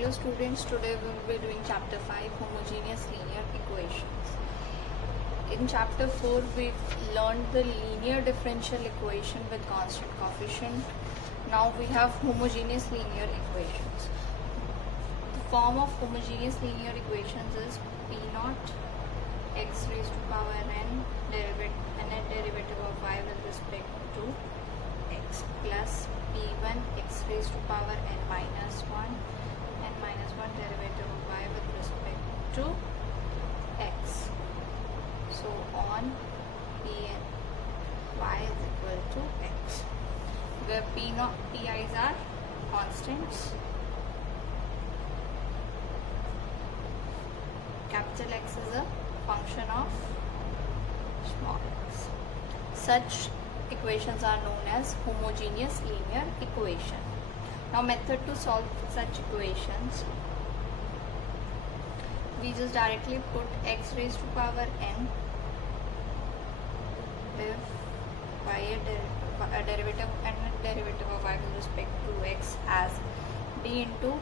Hello students, today we will be doing chapter 5, Homogeneous Linear Equations. In chapter 4 we learned the linear differential equation with constant coefficient. Now we have homogeneous linear equations. The form of homogeneous linear equations is P naught x raised to power n derivative of y with respect to x plus P1 x raised to power n minus 1 derivative of y with respect to x. So on P n y is equal to x, where Pi's are constants, capital X is a function of small x. Such equations are known as homogeneous linear equation. Now method to solve such equations: we just directly put x raised to power n if a derivative of y with respect to x as d into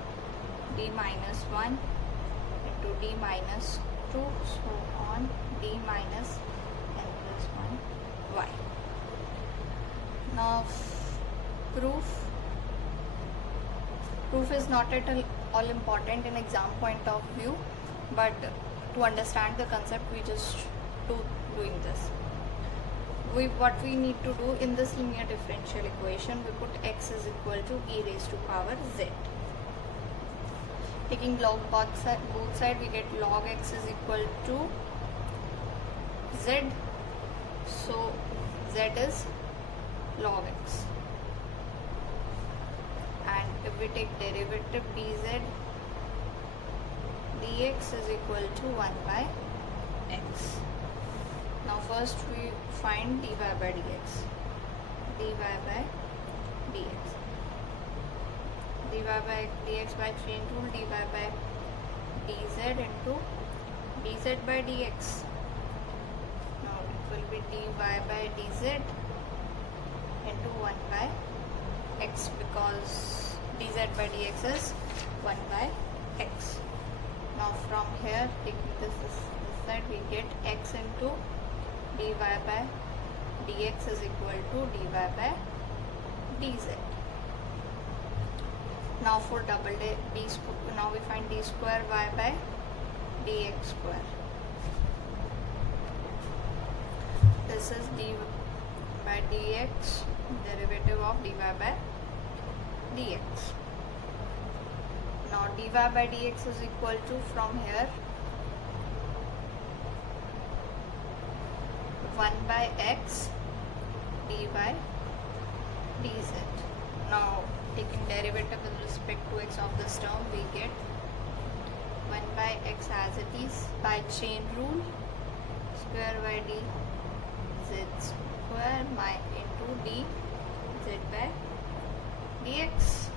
d minus 1 into d minus 2, so on d minus n plus 1 y. Now proof is not at all important in exam point of view, but to understand the concept we just doing this. What we need to do in this linear differential equation, we put x is equal to e raised to power z. Taking log both side, we get log x is equal to z, so z is log x. And if we take derivative dz, dx is equal to 1 by x. Now first we find dy by dx. dy by dx. dy by dx by chain rule, dy by dz into dz by dx. Now it will be dy by dz into 1 by x, because dz by dx is 1 by x. Now from here, taking this side, we get x into dy by dx is equal to dy by dz. Now for double now we find d square y by dx square. This is dy by dx, derivative of dy by dx. Now dy by dx is equal to, from here, 1 by x dy dz. Now taking derivative with respect to x of this term, we get 1 by x as it is by chain rule, square by dz square into dz by dx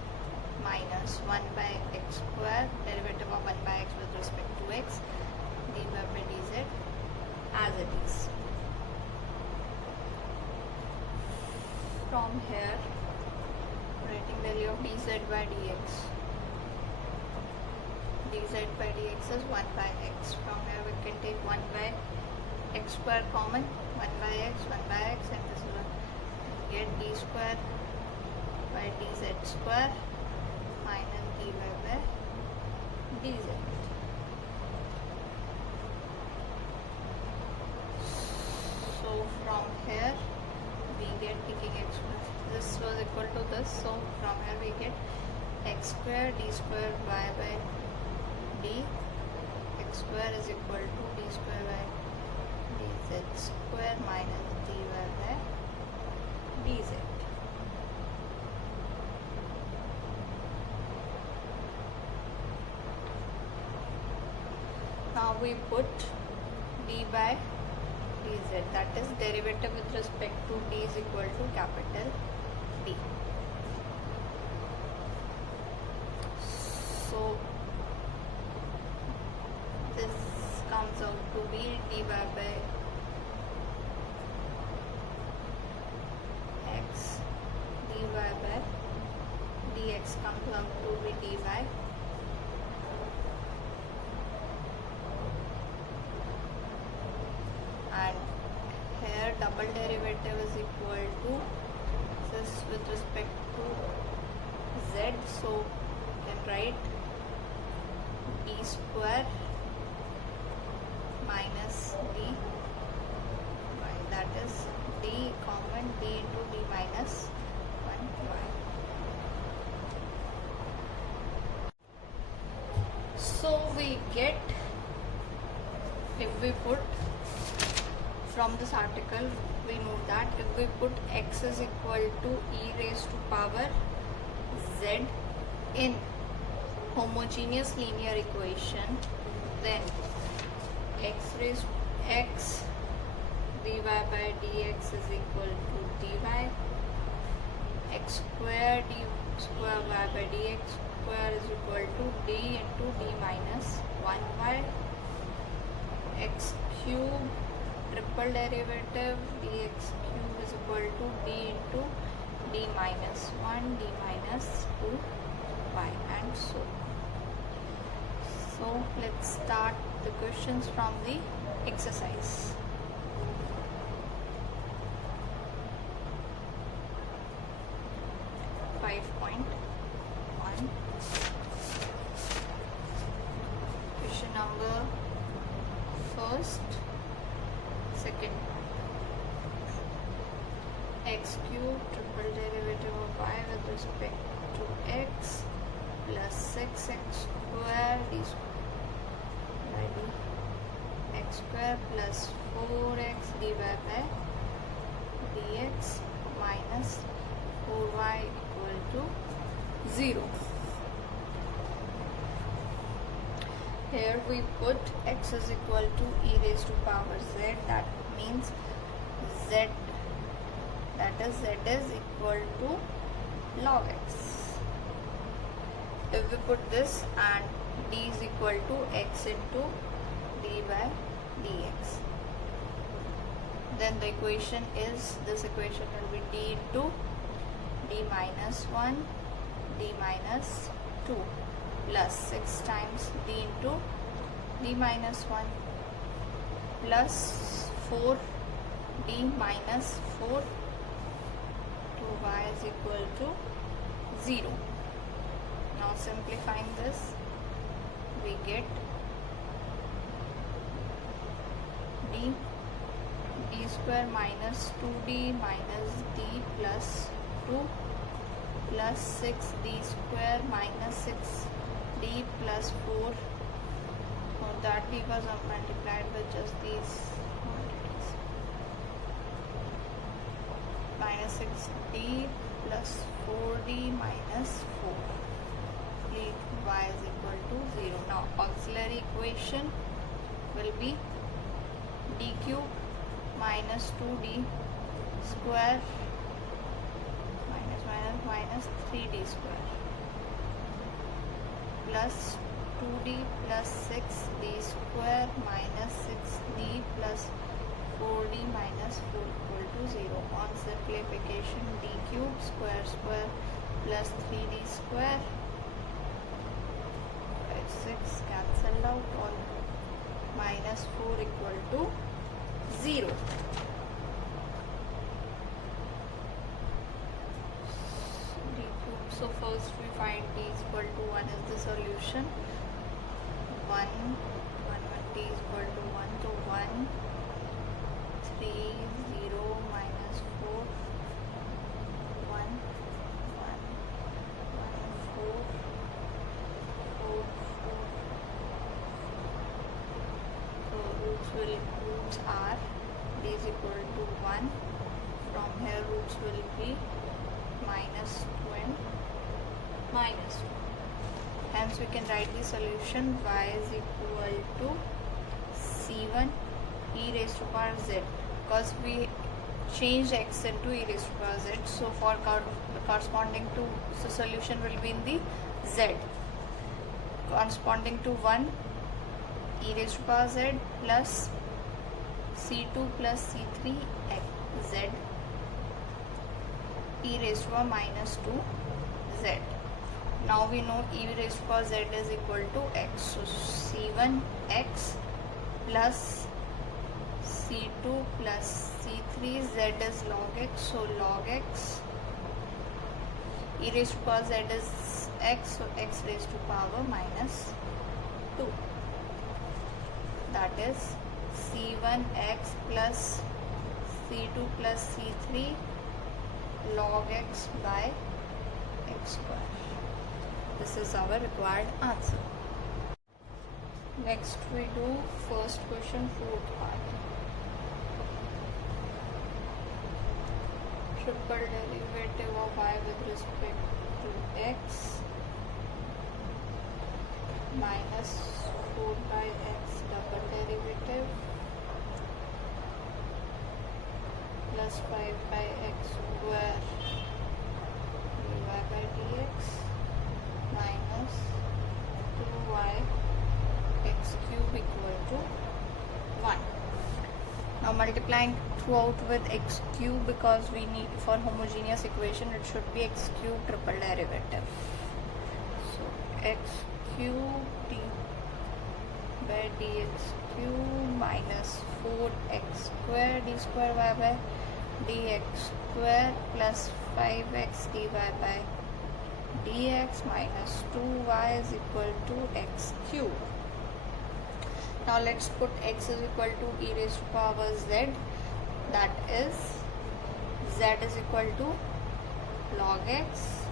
minus 1 by x square, derivative of 1 by x with respect to x, dy by dz as it is. From here, writing value of dz by dx. dz by dx is 1 by x. From here we can take 1 by x square common, 1 by x, and this is 1. Get d square by dz square minus dy by dz. So from here we get, taking x square, this was equal to this, so from here we get x square d square y by d x square is equal to d square by dz square minus dy by dz. Now we put d by dz, that is derivative with respect to d is equal to capital D. So this comes out to be dy by x, dy by dx comes out to be dy this with respect to z, so you can write d square minus d y, that is d common d into d minus 1y. So we get, if we put from this article, we know that if we put x is equal to e raised to power z in homogeneous linear equation, then x dy by dx is equal to dy, x square d square y by dx square is equal to d into d minus 1y, x cube triple derivative dx cube is equal to d into d minus 1 d minus 2y, and so. So let's start the questions from the exercise. Question number first, second. X cube triple derivative of y with respect to x plus 6x square d square by d x square plus 4x dy by dx minus 4y equal to 0. Here we put x is equal to e raised to power z, that means z, that is z is equal to log x. If we put this and d is equal to x into d by dx, then the equation is, this equation will be d into d minus 1 d minus 2 plus 6 times d into d minus 1 plus 4 d minus 4 to y is equal to 0. Now simplifying this, we get d square minus 2d minus d plus 2 plus 6d square minus 6d plus 4. So that d was multiplied with just these quantities. Minus 6d plus 4d minus 4. Leave y is equal to 0. Now auxiliary equation will be d cube minus 2d square minus 3d square plus 2d plus 6d square minus 6d plus 4d minus 4 equal to 0. On simplification, d cube square plus 3d square, 6 cancelled out, all minus 4 equal to 0. So first we find d is equal to 1 is the solution. 1 d is equal to 1, so 1 3 0 minus 4 1 1 4 4 4. So roots are d is equal to 1. From here roots will be minus 2 and minus 2. Hence we can write the solution y is equal to c1 e raised to power z, because we changed x into e raised to power z. So for corresponding to, so solution will be in the z, corresponding to 1 e raised to power z plus c2 plus c3 z e raised to power minus 2 z. Now we know e raised to power z is equal to x. So c1 x plus c2 plus c3, z is log x. So log x e raised to power z is x, so x raised to power minus 2. That is c1x plus c2 plus c3 log x by x square. This is our required answer. Next we do first question, fourth part. Triple derivative of y with respect to x minus 4 by x double derivative plus 5 by x square dy by dx minus 2y x cube equal to 1. Now multiplying throughout with x cube, because we need, for homogeneous equation it should be x cube triple derivative. So x cube d by dx cube minus 4x square d square y by dx square plus 5x dy by dx minus 2y is equal to x cube. Now let's put x is equal to e raised to power z, that is z is equal to log x,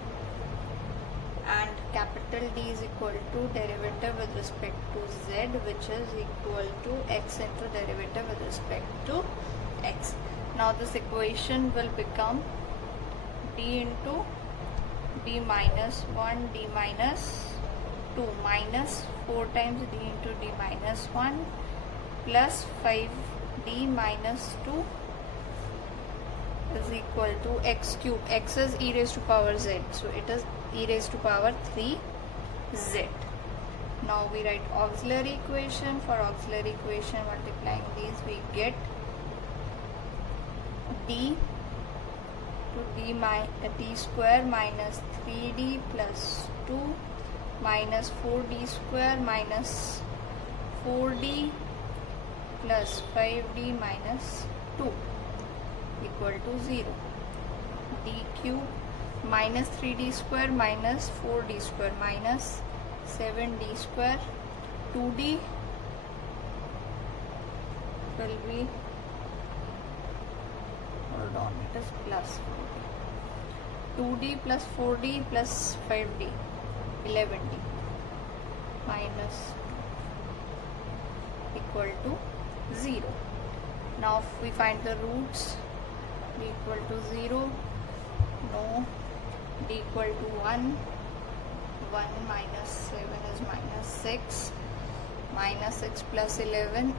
and capital D is equal to derivative with respect to z, which is equal to x into derivative with respect to x. Now this equation will become d into d minus 1 d minus 2 minus 4 times d into d minus 1 plus 5d minus 2 is equal to x cube. X is e raised to power z, so it is e raised to power 3z. Now we write auxiliary equation. For auxiliary equation, multiplying these we get d to d square minus 3d plus 2 minus 4d square minus 4d plus 5d minus 2 equal to 0. D cube minus 3d square minus 4d square minus 7d square. 2d will be, hold on, it is plus 4d. 2d plus 4d plus 5d 11d minus equal to 0. Now if we find the roots, d equal to 0, no, d equal to 1, 1 minus 7 is minus 6, minus 6 plus 11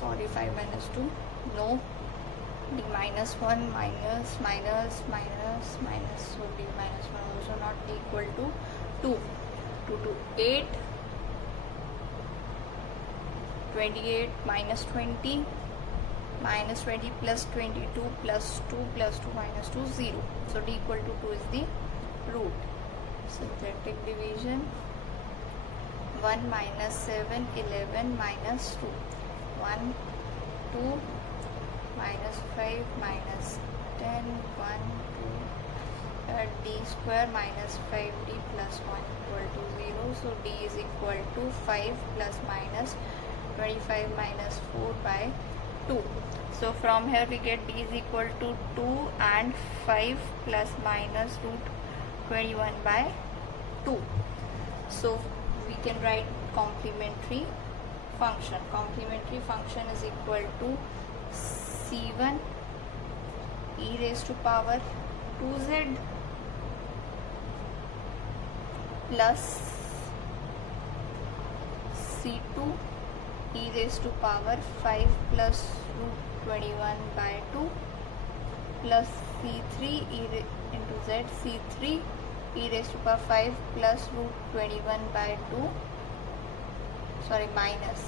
sorry, 5 minus 2, no, d minus 1 minus minus minus minus, so d minus 1 also not equal to 2. 2 to 8, 28 minus 20, minus 20 plus 22 plus 2 plus 2 minus 2, 0. So d equal to 2 is the root. Synthetic division, 1 minus 7, 11 minus 2, 1, 2, minus 5 minus 10, 1, 2, d square minus 5d plus 1 equal to 0. So d is equal to 5 plus minus 25 minus 4 by 2. So from here we get d is equal to 2 and 5 plus minus root 21 by 2. So we can write complementary function. Complementary function is equal to c1 e raised to power 2z plus c2 e raised to power 5 plus root 21 by 2 plus c3 into z, c3 e raised to power 5 plus root 21 by 2, sorry, minus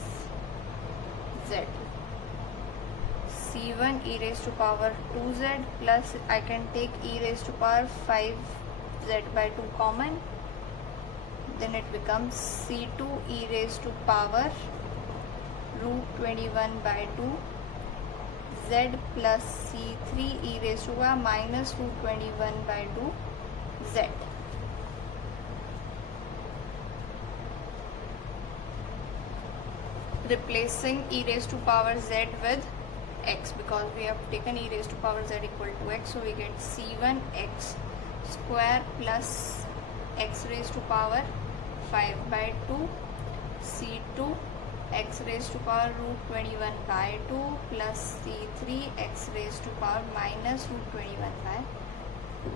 z, c1 e raised to power 2z plus I can take e raised to power 5z by 2 common, then it becomes c2 e raised to power root 21 by 2 z plus c3 e raised to power minus root 21 by 2 z. Replacing e raised to power z with x, because we have taken e raised to power z equal to x, so we get c1 x square plus x raised to power 5 by 2 c2 x raised to power root 21 by 2 plus c3 x raised to power minus root 21 by 2.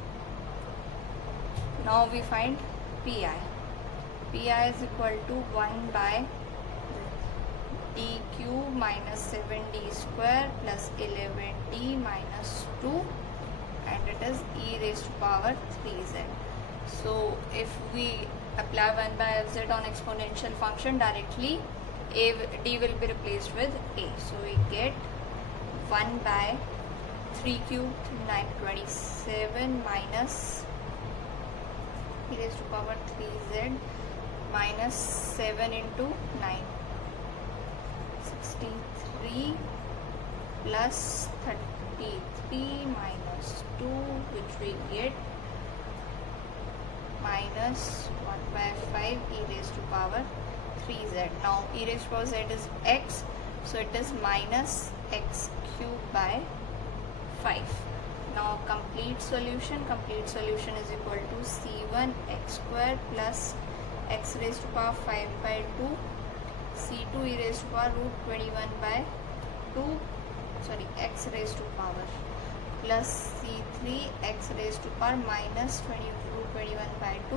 Now we find pi. Pi is equal to 1 by d cube minus 7d square plus 11d minus 2, and it is e raised to power 3z. So if we apply 1 by fz on exponential function directly, d will be replaced with a. So we get 1 by 3 cube 927 minus e raised to power 3z minus 7 into 9 63 plus 33 minus 2, which we get minus 1 by 5 e raised to power 3z. Now e raised to power z is x, so it is minus x cube by 5. Now complete solution is equal to c1 x square plus x raised to power 5 by 2 c2 e raised to power root 21 by 2, x raised to power plus c3 x raised to power minus root 21 by 2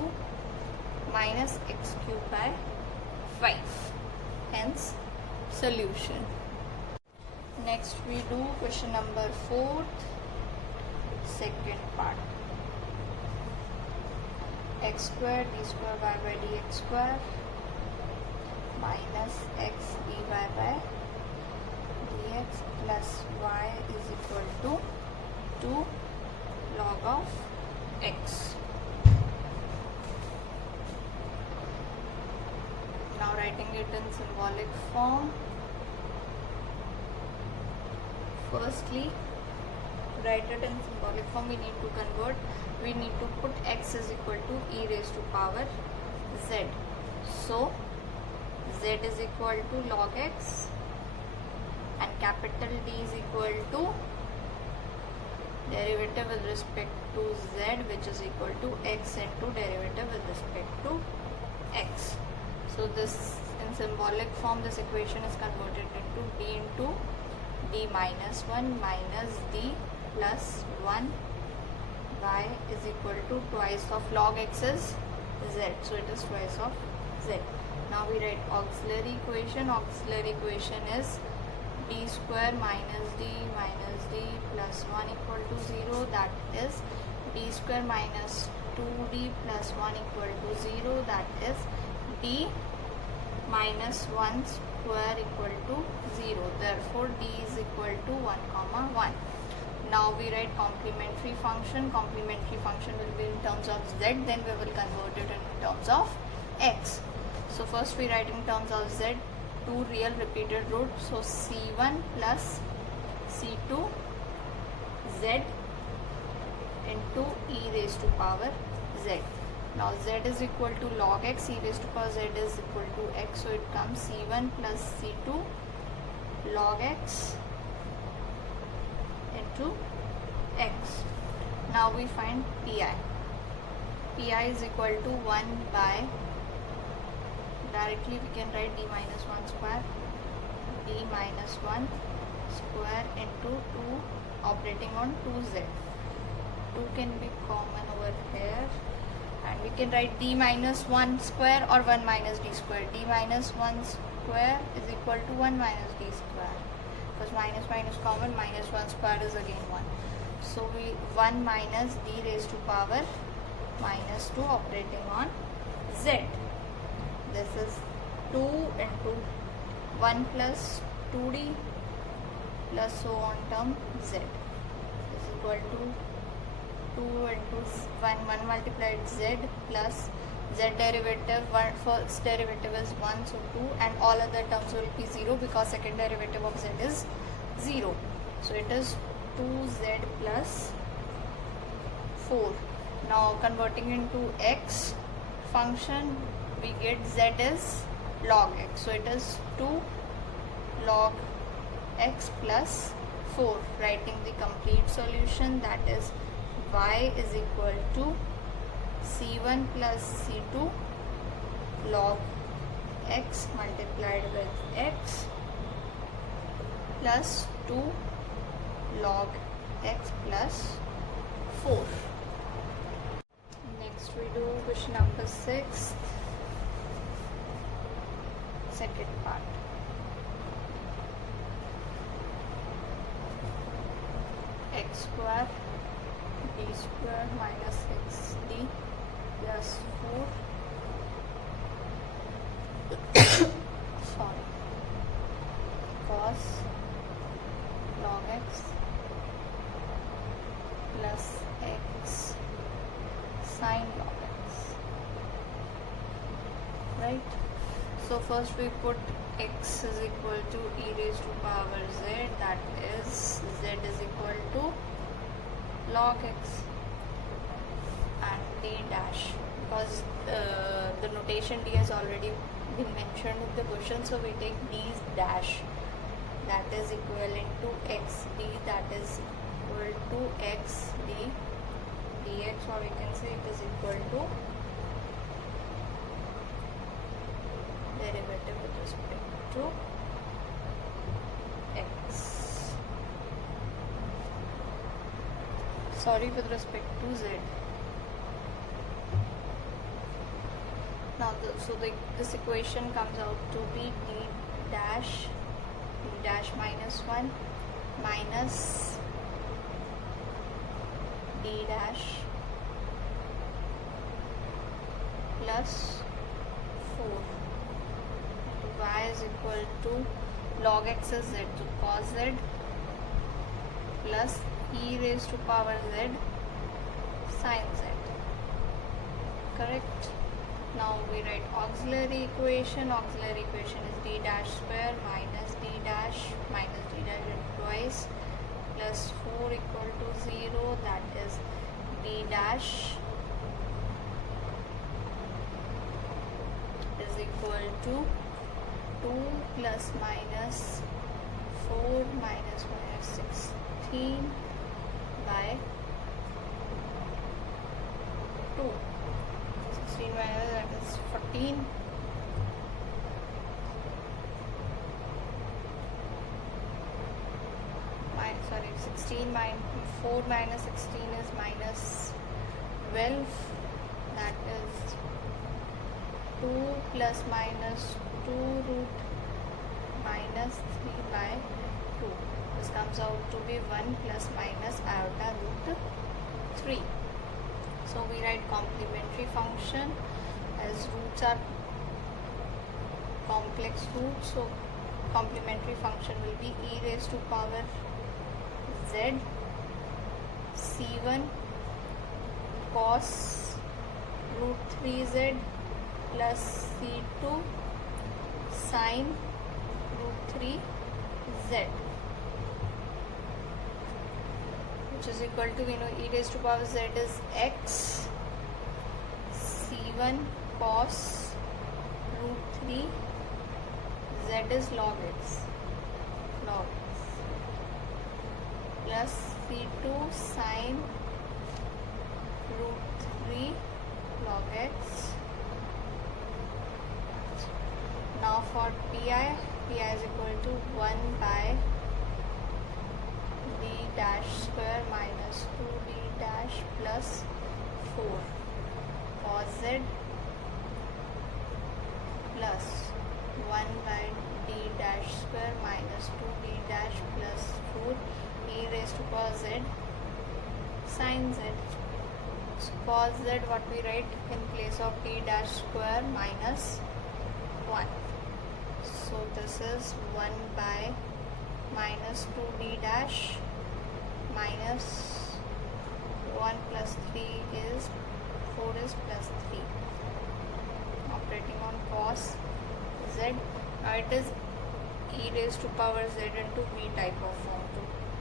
minus x cube by 5. Hence solution. Next we do question number 4, second part. X square d square y by dx square minus x dy by dx plus y is equal to 2 log of x. Now writing it in symbolic form. Firstly, to write it in symbolic form, we need to convert. We need to put x is equal to e raised to power z. So z is equal to log x and capital D is equal to derivative with respect to z, which is equal to x into derivative with respect to x. So this, in symbolic form, this equation is converted into d minus 1 minus d plus 1 y is equal to twice of log x is z, so it is twice of z. Now we write auxiliary equation. Auxiliary equation is d square minus d plus 1 equal to 0, that is d square minus 2d plus 1 equal to 0, that is d minus 1 square equal to 0. Therefore d is equal to 1 comma 1. Now we write complementary function. Complementary function will be in terms of z, then we will convert it in terms of x. So first we write in terms of z, two real repeated roots, so c1 plus c2 z into e raised to power z. Now z is equal to log x, e raised to power z is equal to x, so it comes c1 plus c2 log x into x. Now we find pi. Pi is equal to 1 by, directly we can write d minus 1 square, d minus 1 square into 2 operating on 2z. 2 can be common over here, and we can write d minus 1 square or 1 minus d square. D minus 1 square is equal to 1 minus d square, because minus minus common, minus 1 square is again 1. So we 1 minus d raised to power minus 2 operating on z. This is 2 into 1 plus 2d plus so on term z is equal to 2 into 1 multiplied z plus z derivative, first derivative is 1, so 2, and all other terms will be 0 because second derivative of z is 0. So it is 2z plus 4. Now converting into x function, we get z is log x. So it is 2 log x plus 4. Writing the complete solution, that is y is equal to c1 plus c2 log x multiplied with x plus 2 log x plus 4. Next we do question number 6, second part. X square d square minus xd plus 4 sorry cos log x plus x sin log x, right? So first we put x is equal to e raised to power z, that is z is equal to log x, and d dash, because the notation d has already been mentioned in the question, so we take d dash, that is equivalent to x d, that is equal to x d dx, or we can say it is equal to derivative with respect to x, sorry, with respect to z. Now this equation comes out to be d dash minus 1 minus d dash plus 4. Y is equal to log x is z, so cos z plus e raised to power z sin z, correct? Now we write auxiliary equation. Auxiliary equation is d dash square minus d dash twice plus 4 equal to 0, that is d dash is equal to 2 plus minus 4 minus 16 by 2. 16 minus, that is 14. Sorry, 16 minus 4 minus 16 is minus 12, that is 2 plus minus 2 root minus 3 by 2. This comes out to be 1 plus minus iota root 3. So we write complementary function, as roots are complex roots, so complementary function will be e raised to power z c1 cos root 3z plus c2 sin root 3z, which is equal to, we know e raised to power z is x, c1 cos root 3, z is log x, plus c2 sin root 3 log x. Now for pi is equal to 1 by d dash square minus 2d dash plus 4 cos z plus 1 by d dash square minus 2d dash plus 4 e raised to power z sin z. So cos z, what we write in place of d dash square minus 1. So this is 1 by minus 2d dash minus 1 plus 3 is 4 is plus 3. Operating on cos z, now it is e raised to power z into v type of form.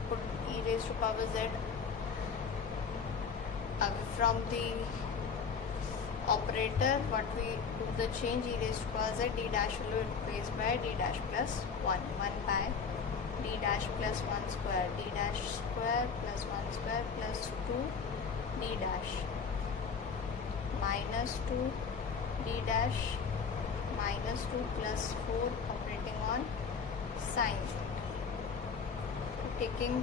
To put e raised to power z from the operator. What we do the change, e raised to power z, d dash will be replaced by d dash plus 1 by d dash plus 1 square, d dash square plus 1 square plus 2 d dash minus 2 d dash minus 2 plus 4 operating on sin z. Taking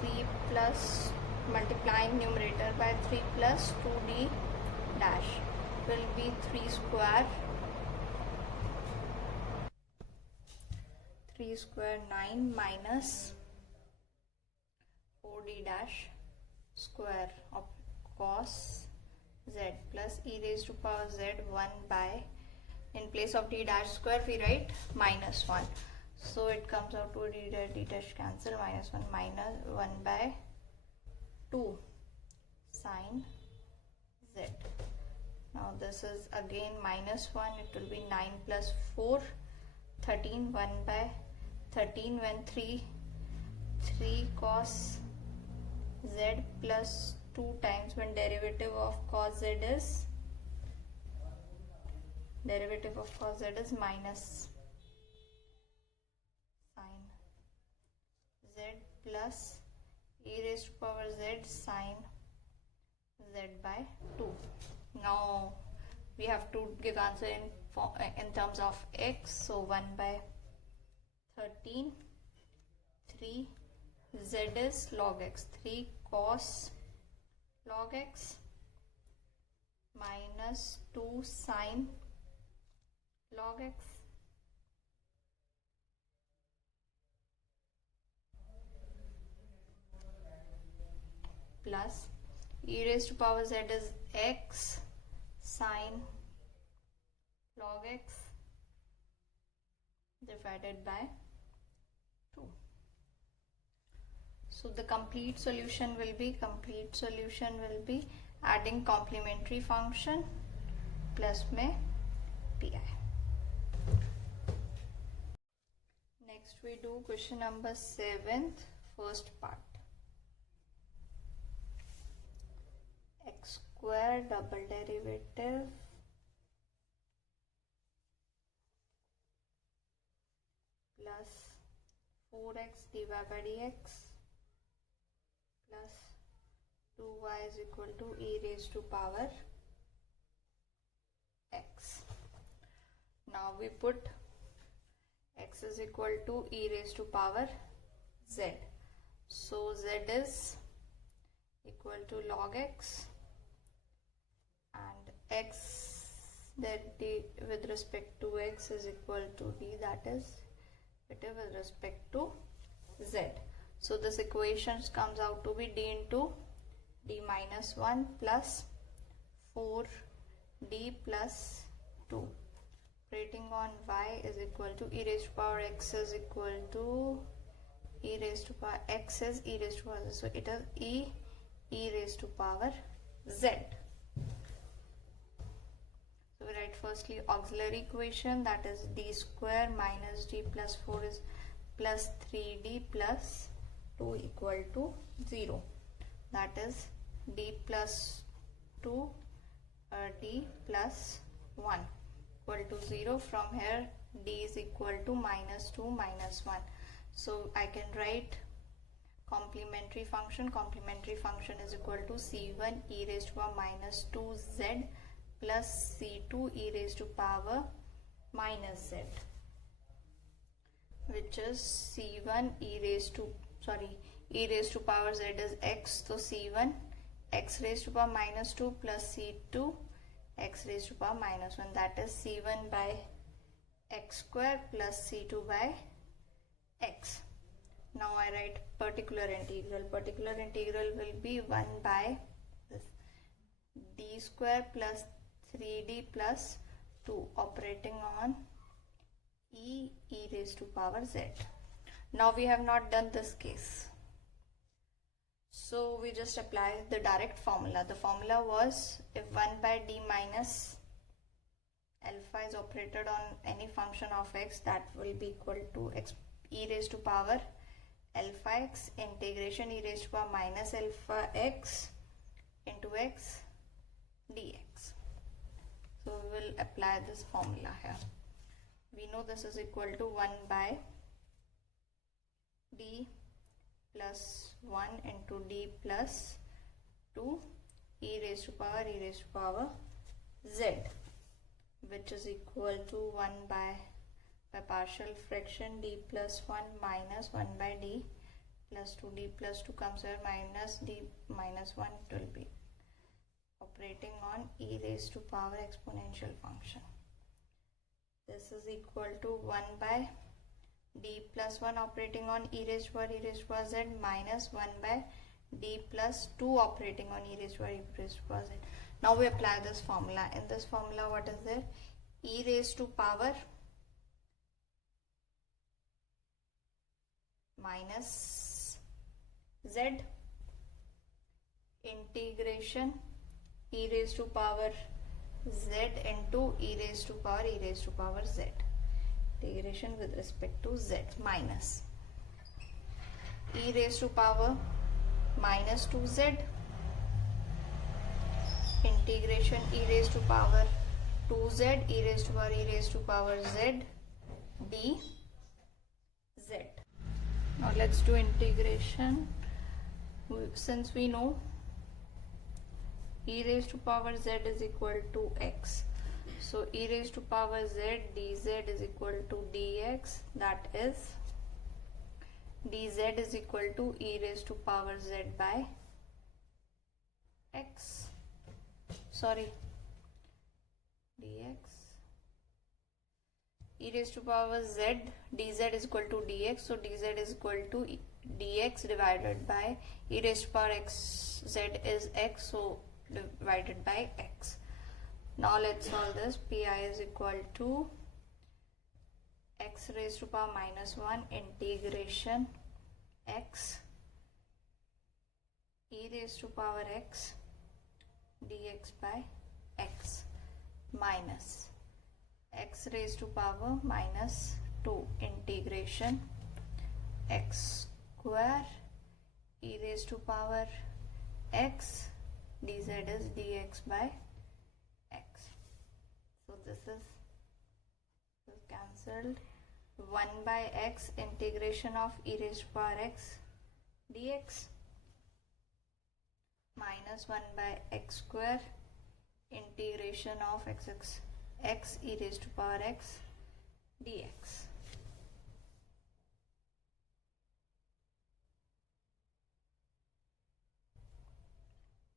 3 plus multiplying numerator by 3 plus 2d dash will be 3 square 9 minus 4d dash square of cos z plus e raised to power z 1 by, in place of d dash square we write minus 1, so it comes out to d dash cancel, minus 1 minus 1 by 2 sin z. Now this is again minus 1, it will be 9 plus 4 13, 1 by 13 when 3 cos z plus 2 times, when derivative of cos z is minus sin z plus e raised to power z sin z by 2. Now we have to give answer in terms of x, so 1 by 13, 3 z is log x, 3 cos log x minus 2 sin log x plus e raised to power z is x sin log x divided by 2. So the complete solution will be adding complementary function plus में pi. Next we do question number 7th, first part. X square double derivative plus 4x dy by dx plus 2y is equal to e raised to power x. Now we put x is equal to e raised to power z. So z is equal to log x and x, that d with respect to x is equal to d, that is derivative with respect to z. So this equation comes out to be d into d minus 1 plus 4d plus 2. Operating on y is equal to e raised to power x is equal to e raised to power x is e raised to power z. So it is e raised to power z. So we write firstly auxiliary equation, that is d square minus d plus 4 is plus 3d plus 2 equal to 0. That is d plus 2 d plus 1 equal to 0. From here d is equal to minus 2 minus 1. So I can write complementary function. Complementary function is equal to c1 e raised to power minus 2z plus c2 e raised to power minus z, which is c1 e raised to power z is x, so c1 x raised to power minus 2 plus c2 x raised to power minus 1, that is c1 by x square plus c2 by x. Now I write particular integral. Particular integral will be 1 by this d square plus 3d plus 2 operating on e raised to power z. Now we have not done this case, so we just apply the direct formula. The formula was if 1 by d minus alpha is operated on any function of x, that will be equal to x e raised to power alpha x integration e raised to power minus alpha x into x dx. So we will apply this formula here. We know this is equal to 1 by d plus 1 into d plus 2 e raised to power z, which is equal to 1 by partial fraction d plus 1 minus 1 by d plus 2d plus 2 comes here minus d minus 1. It will be operating on e raised to power exponential function. This is equal to 1 by d plus 1 operating on e raised to power z minus 1 by d plus 2 operating on e raised to power z. Now we apply this formula. In this formula, what is there? E raised to power minus z integration e raised to power z into e raised to power z, integration with respect to z, minus e raised to power minus 2z integration e raised to power 2z e raised to power z dz. Now let's do integration. Since we know e raised to power z is equal to x, so e raised to power z dz is equal to dx, that is dz is equal to e raised to power z by x, sorry, dx, e raised to power z dz is equal to dx, so dz is equal to dx divided by e raised to power x, z is x, so divided by x. Now let's solve this. Pi is equal to x raised to power minus 1 integration x e raised to power x dx by x minus x raised to power minus 2 integration x square e raised to power x dz is dx by x. So this is cancelled. 1 by x integration of e raised to power x dx minus 1 by x square integration of x e raised to power x dx.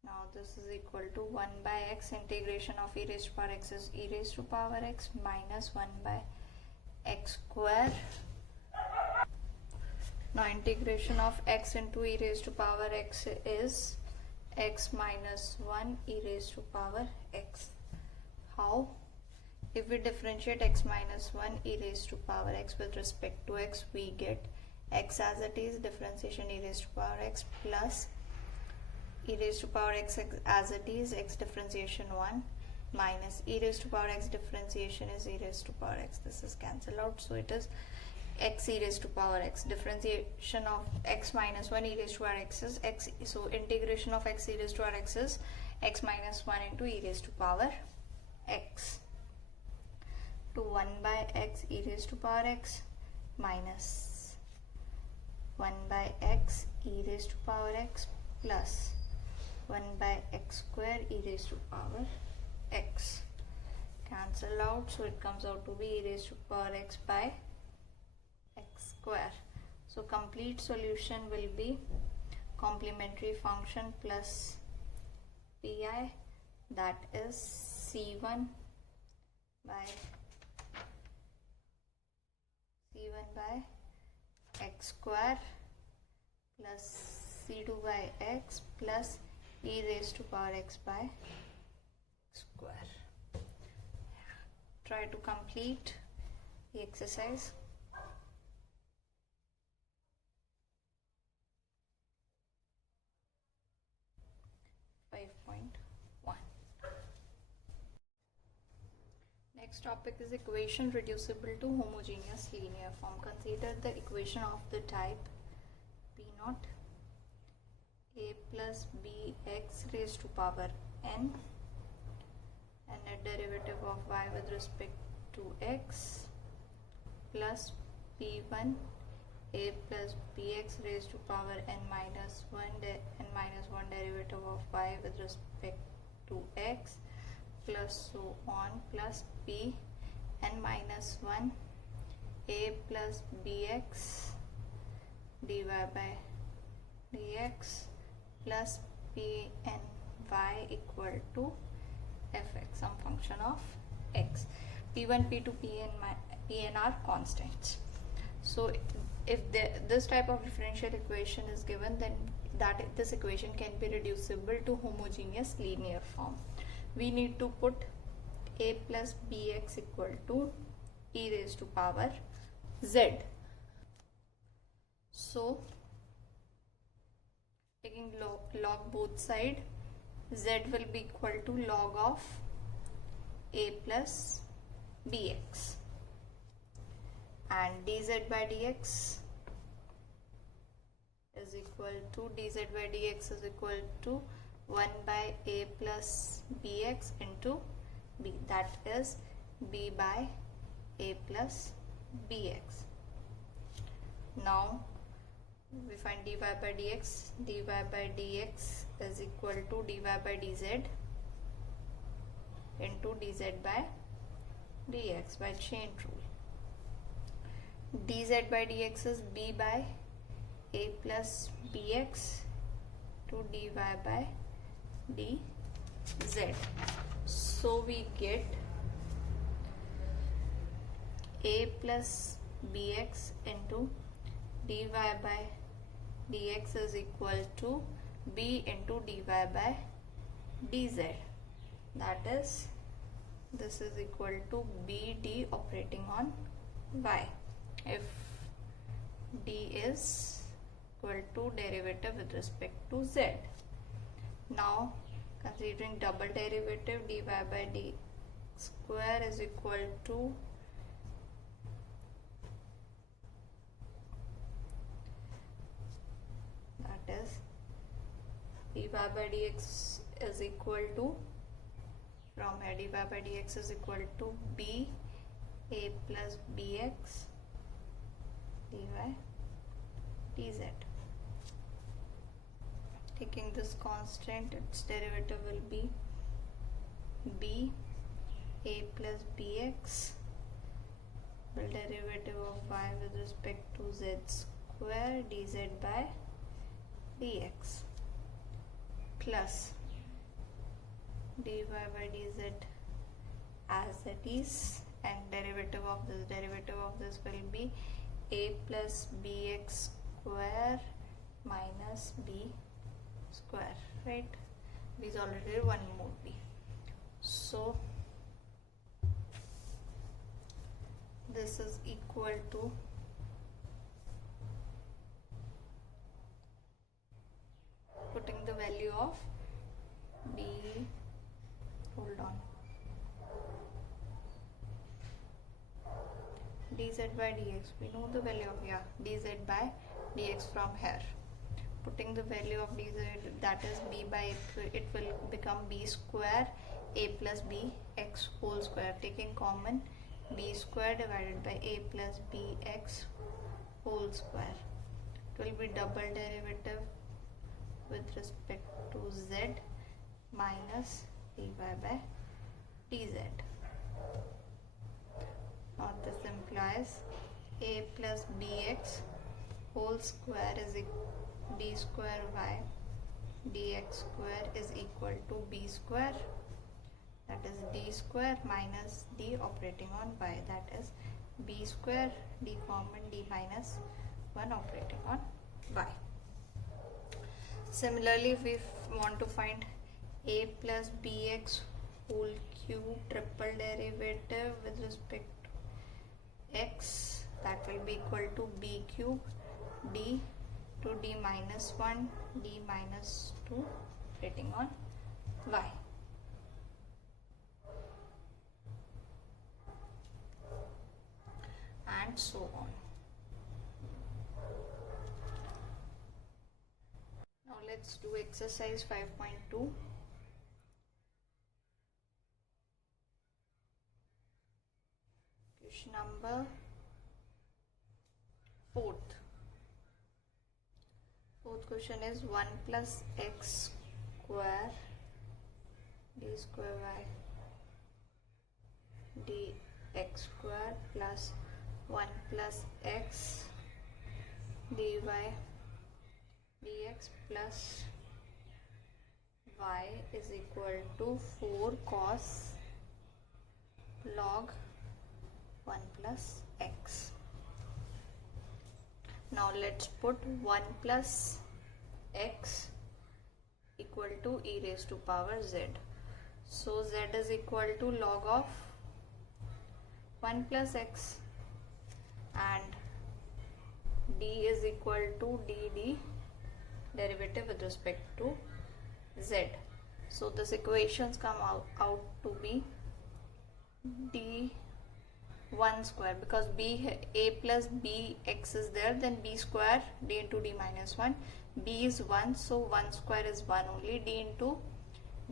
Now this is equal to 1 by x integration of e raised to power x is e raised to power x minus 1 by x square. Now integration of x into e raised to power x is x minus 1 e raised to power x. How? If we differentiate x minus 1 e raised to power x with respect to x, we get x as it is, differentiation e raised to power x, plus e raised to power x as it is, x differentiation 1, minus e raised to power x differentiation is e raised to power x. This is cancelled out, so it is x e raised to power x. Differentiation of x minus 1 e raised to power x is x, so integration of x e raised to power x is x minus 1 into e raised to power x to 1 by x e raised to power x minus 1 by x e raised to power x plus 1 by x square e raised to power x. Cancel out, so it comes out to be e raised to power x by x square. So complete solution will be complementary function plus pi, that is c1 by x square plus c2 by x plus e raised to power x by x square. Try to complete the exercise. Next topic is equation reducible to homogeneous linear form. Consider the equation of the type P naught a plus bx raised to power n and a derivative of y with respect to x plus p1 a plus bx raised to power n minus 1 derivative of y with respect to x plus so on plus p n minus 1 a plus bx dy by dx plus p n y equal to fx, some function of x. p1, p2, pn are constants. So if this type of differential equation is given, then this equation can be reducible to homogeneous linear form. We need to put a plus bx equal to e raised to power z. So taking log both side, z will be equal to log of a plus bx, and dz by dx is equal to 1 by a plus bx into b, that is b by a plus bx. Now we find dy by dx. dy by dx is equal to dy by dz into dz by dx by chain rule. dz by dx is b by a plus bx to dy by dz. So we get a plus bx into dy by dx is equal to b into dy by dz, that is this is equal to bd operating on y if d is equal to derivative with respect to z. Now considering double derivative, dy by d square is equal to dy by dx is equal to, from here dy by dx is equal to b a plus bx dy dz. Taking this constant, its derivative will be b a plus bx will derivative of y with respect to z square dz by dx plus dy by dz as it is, and derivative of this will be a plus bx square minus b square, right? These already one more b. So this is equal to putting the value of b, hold on, dz by dx, we know the value of dz by dx from here. Putting the value of dz, that is b by, it will become b square a plus b x whole square, taking common b square divided by a plus bx whole square. It will be double derivative with respect to z minus dy by dz. Now this implies a plus bx whole square is d square y dx square is equal to b square, that is d square minus d operating on y, that is b square, d common, d minus 1 operating on y. Similarly, if we want to find a plus bx whole cube triple derivative with respect to x, that will be equal to b cube d to d minus 1 d minus 2 operating on y. and so on. Now let's do exercise 5.2. Question number 4th. Fourth question is 1 plus x square d square y dx square plus 1 plus x dy dx plus y is equal to 4 cos log 1 plus x. Now let's put 1 plus x equal to e raised to power z. So z is equal to log of 1 plus x and d is equal to dd derivative with respect to z. So this equations come out to be d1 square, because a plus b x is there, then b square d into d minus 1, b is 1, so 1 square is 1 only, d into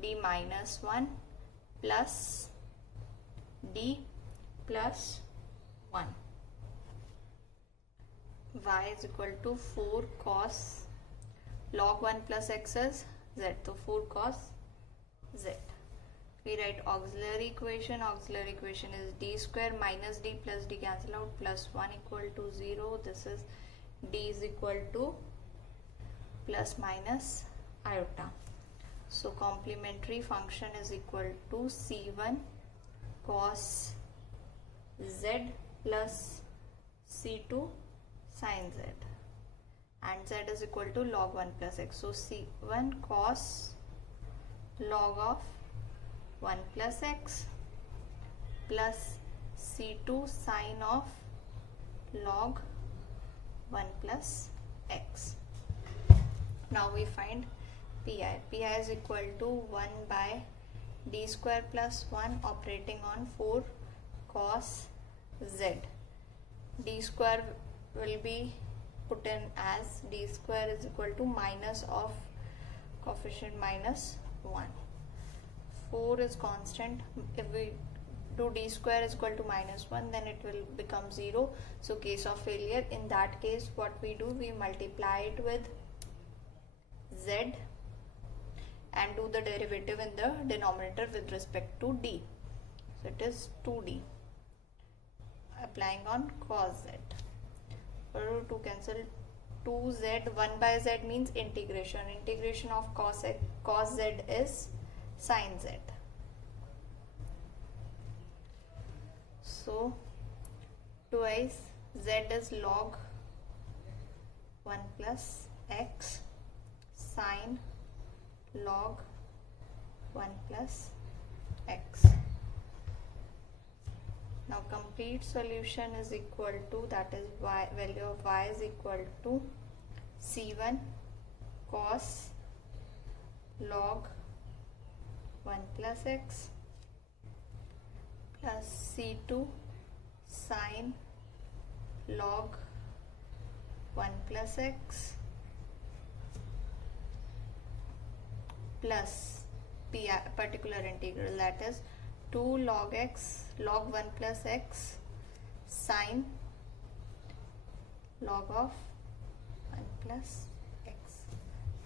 d minus 1 plus d plus 1. Y is equal to 4 cos log 1 plus x is z, so 4 cos z. We write auxiliary equation. Auxiliary equation is d square minus d plus d cancel out, plus 1 equal to 0. This is d is equal to plus minus iota. So complementary function is equal to c1 cos z plus c2 sin z, and z is equal to log 1 plus x. So c1 cos log of 1 plus x plus c2 sine of log 1 plus x. Now we find pi. Pi is equal to 1 by d square plus 1 operating on 4 cos z. D square will be put in as d square is equal to minus of coefficient minus 1. 4 is constant. If we do d square is equal to minus 1, then it will become 0. So case of failure, in that case what we do, we multiply it with z and do the derivative in the denominator with respect to d. So it is 2d applying on cos z. To cancel 2z, 1 by z means integration. Integration of cos z is sin z. So twice z is log 1 plus x sin log 1 plus x. Now complete solution is equal to, that is y, value of y is equal to c1 cos log 1 plus x plus c2 sin log 1 plus x plus particular integral, that is 2 log x log 1 plus x sin log of 1 plus x.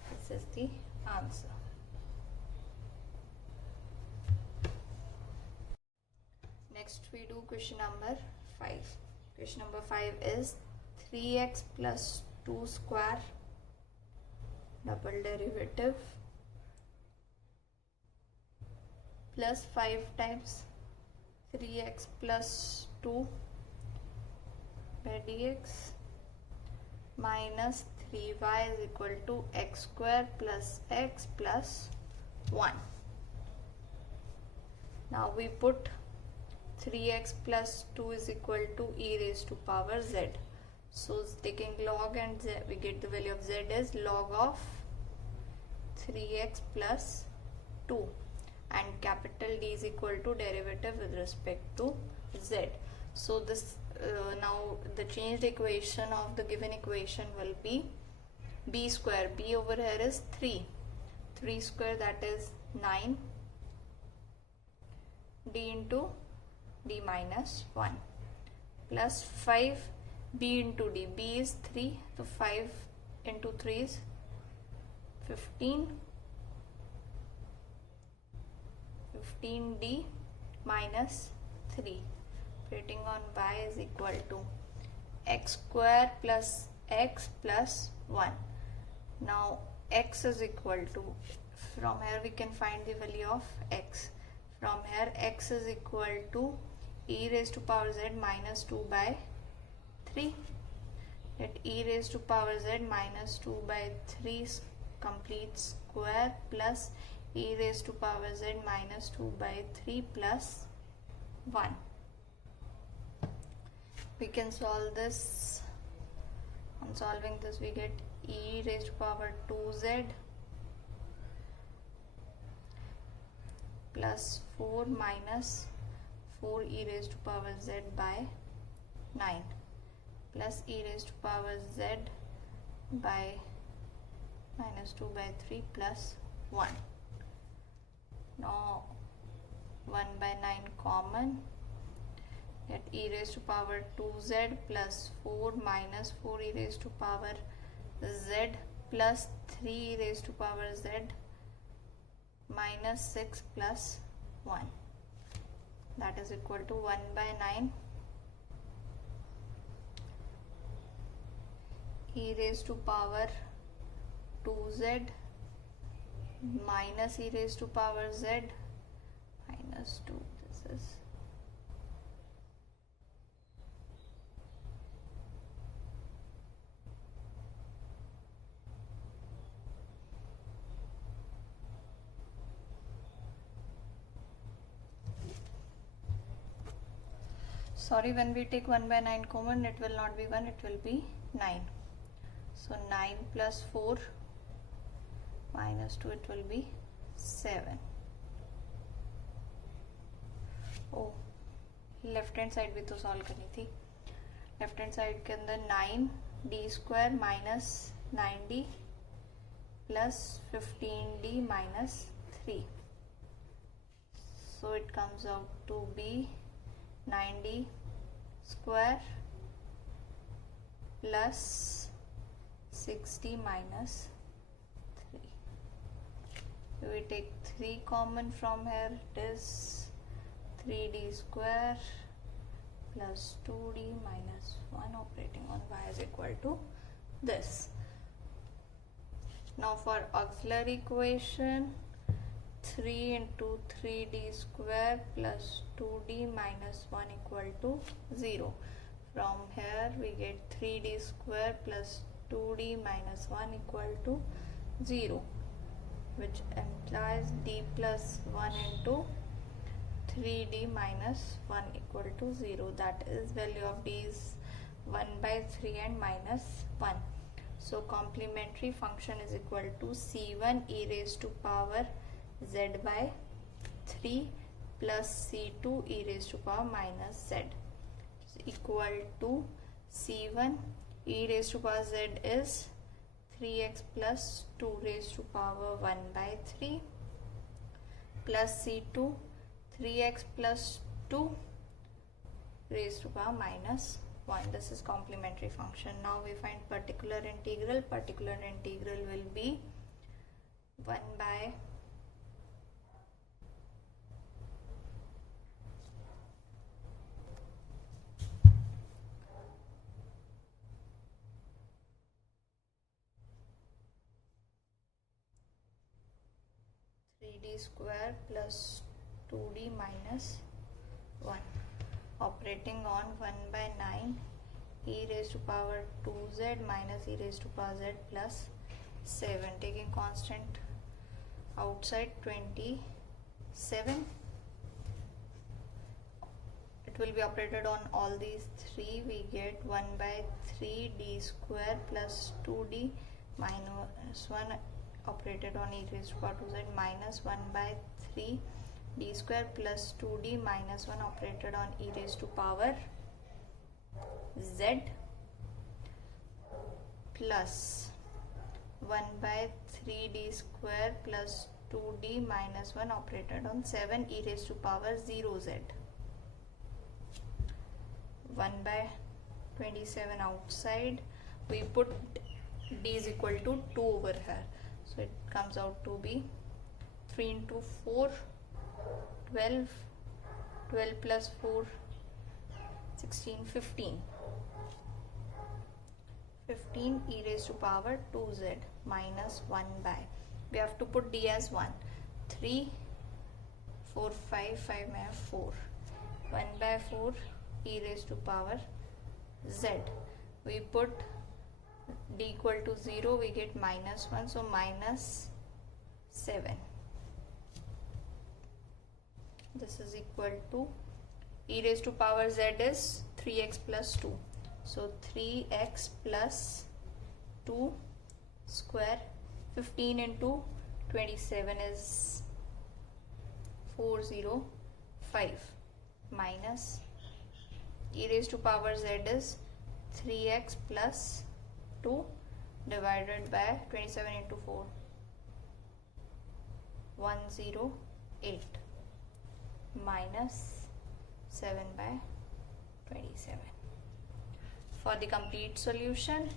This is the answer. Next we do question number 5. Question number 5 is 3x plus 2 square double derivative plus 5 times 3x plus 2 by dx minus 3y is equal to x square plus x plus 1. Now we put 3x plus 2 is equal to e raised to power z. So taking log and z, we get the value of z is log of 3x plus 2, and capital D is equal to derivative with respect to z. So this now the changed equation of the given equation will be b square. B over here is 3. 3 square, that is 9. D into d minus 1 plus 5 b into d. B is 3, so 5 into 3 is 15. 15d minus 3. Operating on y is equal to x square plus x plus 1. Now x is equal to, from here we can find the value of x. From here x is equal to e raised to power z minus 2 by 3. Let e raised to power z minus 2 by 3 complete square plus e raised to power z minus 2 by 3 plus 1. We can solve this. On solving this we get e raised to power 2z plus 4 minus 4 e raised to power z by 9 plus e raised to power z by minus 2 by 3 plus 1. Now 1 by 9 common. Get e raised to power 2z plus 4 minus 4 e raised to power z plus 3 e raised to power z minus 6 plus 1. That is equal to 1 by 9 e raised to power 2z minus e raised to power z minus 2. This is sorry, when we take 1 by 9 common, it will not be 1, it will be 9. So 9 plus 4 minus 2, it will be 7. Oh, left hand side भी तो solve करनी थी. Left hand side के अंदर 9d square minus 9d plus 15d minus 3. So it comes out to be 9d square plus 6d minus 3. We take 3 common from here. It is 3d square plus 2d minus 1. Operating on y is equal to this. Now for auxiliary equation, 3 into 3d square plus 2d minus 1 equal to 0. From here we get 3d square plus 2d minus 1 equal to 0, which implies d plus 1 into 3d minus 1 equal to 0. That is value of d is 1 by 3 and minus 1. So complementary function is equal to c1 e raised to power z by 3 plus c2 e raised to power minus z is equal to c1 e raised to power z is 3x plus 2 raised to power 1 by 3 plus c2 3x plus 2 raised to power minus 1. This is complementary function. Now we find particular integral. Particular integral will be 1 by 3d square plus 2d minus 1. Operating on 1 by 9 e raised to power 2z minus e raised to power z plus 7. Taking constant outside 27. It will be operated on all these 3. We get 1 by 3d square plus 2d minus 1 operated on e raised to power 2z minus 1 by 3 d square plus 2d minus 1 operated on e raised to power z plus 1 by 3d square plus 2d minus 1 operated on 7 e raised to power 0z. 1 by 27 outside, we put d is equal to 2 over here, so it comes out to be 3 into 4, 12, 12 plus 4, 16, 15. 15 e raised to power 2z minus 1 by, we have to put d as 1, 3, 4, 5, 5 minus 4, 1 by 4 e raised to power z. We put d equal to 0, we get minus 1, so minus 7. This is equal to e raised to power z is 3x plus 2. So 3x plus 2 square, 15 into 27 is 405 minus e raised to power z is 3x plus 2 divided by 27 into 4, 108 minus 7 by 27. For the complete solution,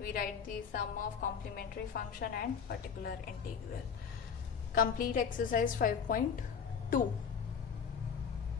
we write the sum of complementary function and particular integral. Complete exercise 5.2.